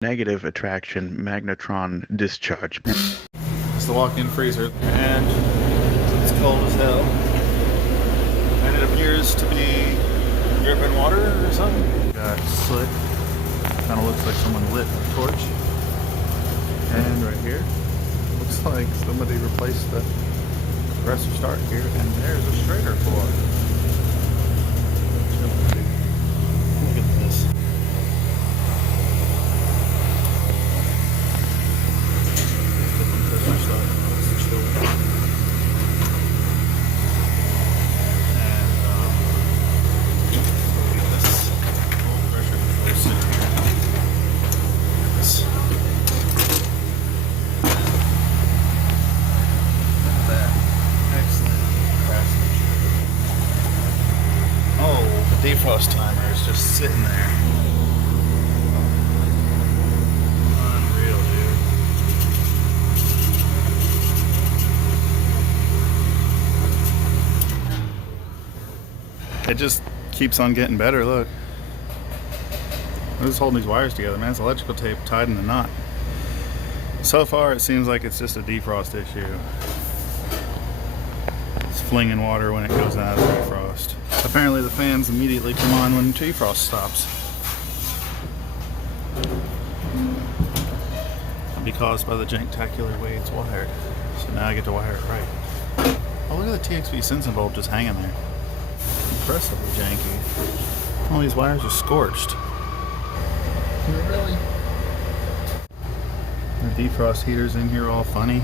negative attraction magnetron discharge. It's the walk-in freezer, and it's cold as hell. And it appears to be dripping water or something. Got slit. Kind of looks like someone lit a torch. And right here, looks like somebody replaced the compressor start here, and there's a straighter for it. Look at this. The compressor start. That's the chiller. And look at this old pressure control sitting here. Look at this. Look at that. Excellent craftsmanship. Oh, the defrost timer is just sitting there. Unreal, dude. It just keeps on getting better, look. I'm just holding these wires together, man. It's electrical tape tied in a knot. So far, it seems like it's just a defrost issue. It's flinging water when it goes out of defrost. Apparently the fans immediately come on when defrost stops. It'll be caused by the janktacular way it's wired. So now I get to wire it right. Oh, look at the TXV sensing bulb just hanging there. Impressively janky. All these wires are scorched. Really? The defrost heaters in here all funny.